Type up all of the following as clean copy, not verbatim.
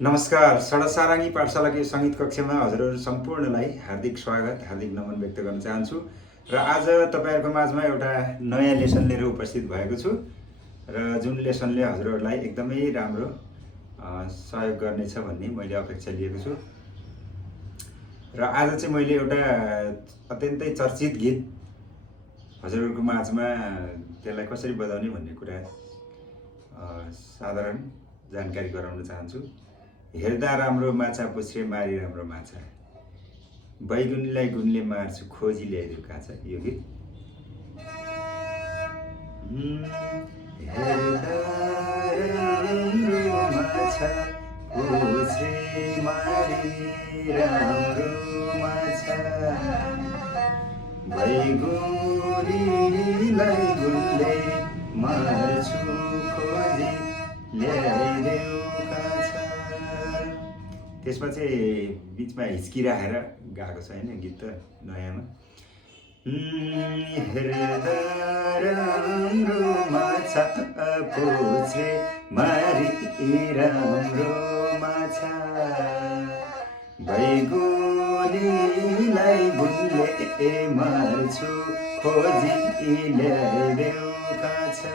नमस्कार। सडसारङ्गी पाठशालाको सङ्गीत कक्षामा हजुरहरू सम्पूर्णलाई हार्दिक स्वागत, हार्दिक नमन व्यक्त गर्न चाहन्छु। र आज तपाईँहरूको माझमा एउटा नयाँ लेसन लिएर उपस्थित भएको छु र जुन लेसनले हजुरहरूलाई एकदमै राम्रो सहयोग गर्नेछ भन्ने मैले अपेक्षा लिएको छु। र आज चाहिँ मैले एउटा अत्यन्तै चर्चित गीत हजुरहरूको माझमा त्यसलाई कसरी बजाउने भन्ने कुरा साधारण जानकारी गराउन चाहन्छु। हेर्दा राम्रो माछा पुछ्रे मारी राम्रो माछा, बैगुनलाई गुनले मार्छु खोजी ल्याइदेऊ काछा। यो गीत हेर्दा राम्रो माछा पुछ्रे मारी राम्रो माछा, बैगुनीलाई गुनले मार्छु खोजी ल्याइदेऊ काछा। त्यसमा चाहिँ बिचमा हिचकिराखेर गाएको छ हैन गीत त नयाँमा। हेर्दा राम्रो माछा पुछ्रे मारी राम्रो माछा, बैगुनीलाई गुनले मार्छु खोजी ल्याइदेऊ काछा।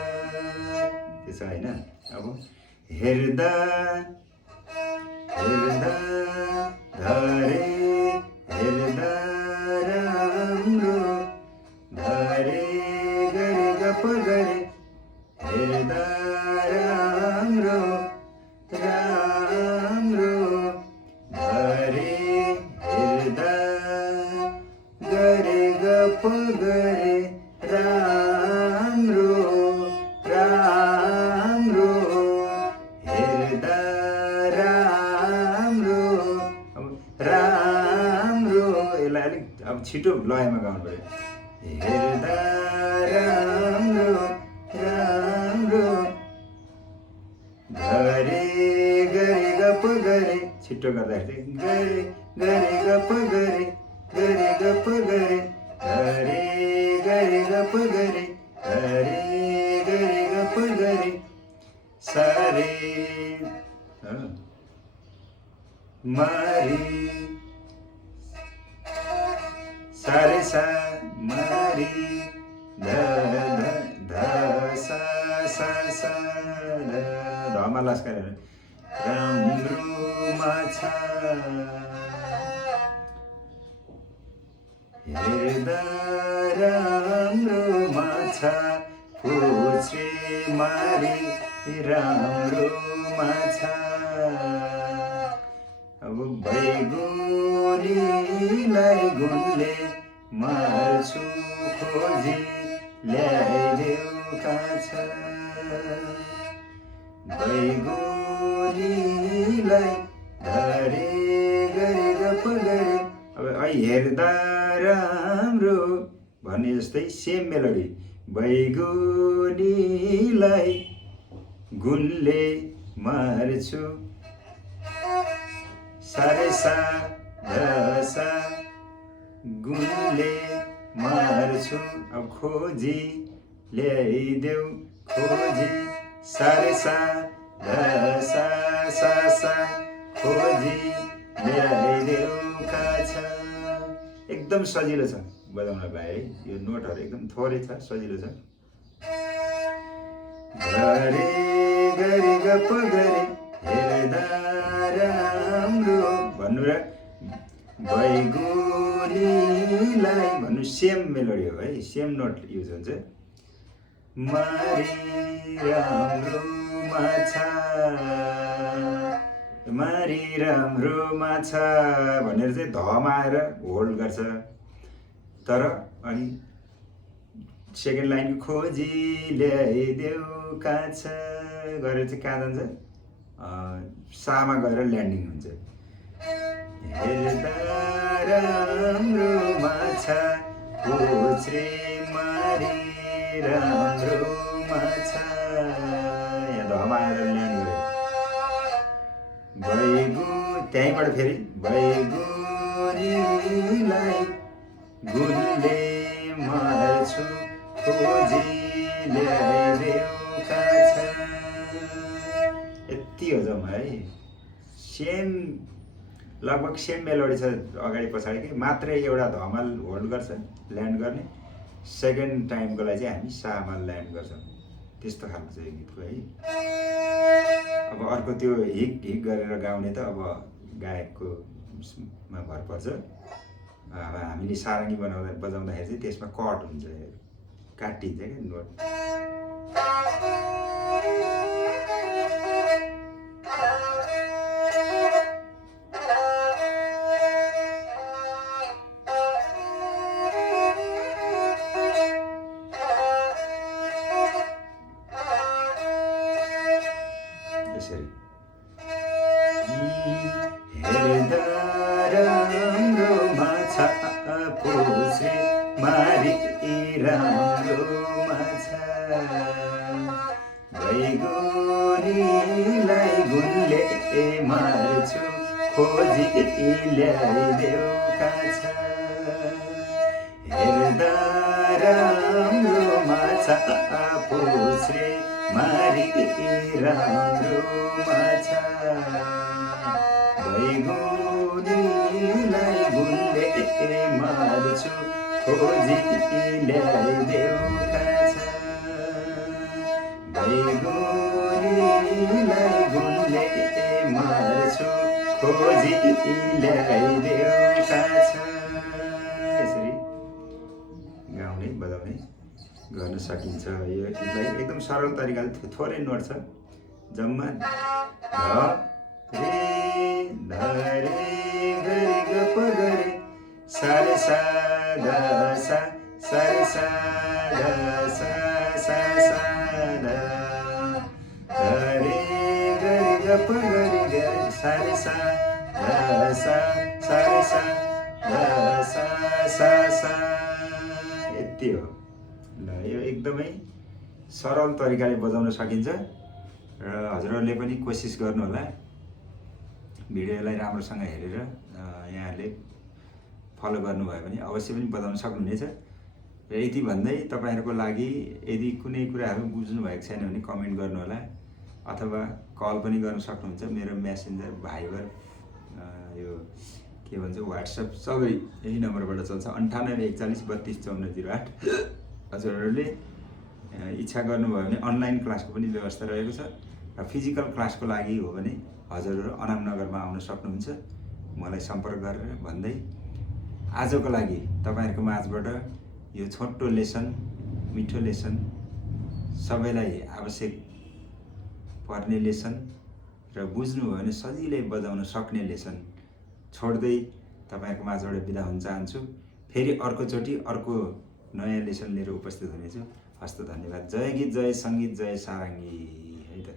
त्यसो हैन। अब हेर्दा धरे हेर्दा राम्रो धरे गरे गप गरे हेर्दा राम्रो राम्रो धरे हेर्दा गरे गप गरे राम्रो राम्रो हेर्दा राम्रो। यसलाई अलिक अब छिटो लयमा गाउनु पर्यो। हेर्दा राम्रो राम्रो धरे गरे गप गरे, छिटो गर्दाखेरि गरे गरे गप गरे गरे गप गरे धरे गरे गप गरे धरे गरे गप गरे सारे मारी सारे सा मारी ध ध ध सा सा सा ध धमा लस्कर राम्रो माछा हेर्दा राम्रो माछा पुछ्रे मारी राम्रो माछा, अब बैगुनीलाई गुनले मार्छु खोजी ल्याइदेऊ काछा, बैगुनीलाई धरे गरे गप गरे। अब हेर्दा राम्रो भन्ने जस्तै सेम मेलोडी, बैगुनीलाई गुनले मार्छु सारे सा सा गुनले मार्छु अब खोजी ल्याइदेऊ खोजी सारे सा सा खोजी ल्याइदेऊ काछा। एकदम सजिलो छ बजाउनलाई है, यो नोटहरू एकदम थोरै छ, सजिलो छ। गरे गरे गप गरे हेर्दा राम्रो भन्नु र बैगुनीलाई भन्नु सेम मेलोडी हो है, सेम नोट युज हुन्छ। मारी राम्रो माछा मारी राम्रो माछा भनेर चाहिँ धमा आएर होल्ड गर्छ, तर अनि सेकेन्ड लाइनको खोजी ल्याइदेऊ काछा गरेर चाहिँ कहाँ जान्छ, सामा गएर ल्यान्डिङ हुन्छ। हेर्दा राम्रो माछा पुछ्रे मारी राम्रो माछा, यहाँ धमा आएर ल्यान्ड गऱ्यो। त्यहीँबाट फेरि बैगुनीलाई गुनले मार्छु खोजी ल्याइदेऊ काछा। यति हो जम्मा है, सेम लगभग सेम मेलोडी छ अगाडि पछाडिकै, मात्रै एउटा धमाल होल्ड गर्छ ल्यान्ड गर्ने, सेकेन्ड टाइमको लागि चाहिँ हामी सामा ल्यान्ड गर्छौँ। त्यस्तो खालको चाहिँ यो गीतको है। अब अर्को त्यो हिक हिक गरेर गाउने त अब गायककोमा भर पर्छ। अब हामीले सारङ्गी बजाउँदाखेरि चाहिँ त्यसमा कट हुन्छ, काटिन्छ क्या नोट। यसरी हेर्दा राम्रो माछा पुछे मारी राम्रो माछा, बैगुनीलाई गुनले मार्छु खोजी ल्याइदेऊ काछा। हेर्दा राम्रो माछा पुछे मारी राम्रो माछा, बैगुनीलाई गुनले मार्छु खोजी ल्याइदेऊ काछा। बैगुनीलाई गुनले मार्छु खोजी ल्याइदेऊ काछा। यसरी गाउने बजाउने गर्न सकिन्छ। यो गीतलाई एकदम सरल तरिकाले थोरै नोट छ, जम्मा ध रे ध रे गरे ग प गरे सा रे सा ध सा सा रे सा ध सा सा सा ध रे गरे ग प गरे गरे सा रे सा ध सा सा रे सा ध सा सा सा। यति हो। ल यो एकदमै सरल तरिकाले बजाउन सकिन्छ र हजुरहरूले पनि कोसिस गर्नुहोला। भिडियोलाई राम्रोसँग हेरेर यहाँहरूले फलो गर्नुभयो भने अवश्य पनि बजाउन सक्नुहुनेछ। र यति भन्दै तपाईँहरूको लागि यदि कुनै कुराहरू बुझ्नु भएको छैन भने कमेन्ट गर्नुहोला, अथवा कल पनि गर्न सक्नुहुन्छ। मेरो मेसेन्जर, भाइबर, यो के भन्छ व्हाट्सएप सबै यही नम्बरबाट चल्छ, 9814325408। हजुरहरूले इच्छा गर्नुभयो भने अनलाइन क्लासको पनि व्यवस्था रहेको छ, र फिजिकल क्लासको लागि हो भने हजुरहरू अनामनगरमा आउन सक्नुहुन्छ। मलाई सम्पर्क गरेर भन्दै आजको लागि तपाईँहरूको माझबाट यो छोटो लेसन, मिठो लेसन, सबैलाई आवश्यक पर्ने लेसन र बुझ्नुभयो भने सजिलै बजाउन सक्ने लेसन छोड्दै तपाईँहरूको माझबाट बिदा हुन चाहन्छु। फेरि अर्कोचोटि अर्को नयाँ लेसन लिएर उपस्थित हुनेछु। हस्त धन्यवाद। जय गीत, जय सङ्गीत, जय सारङ्गी है त।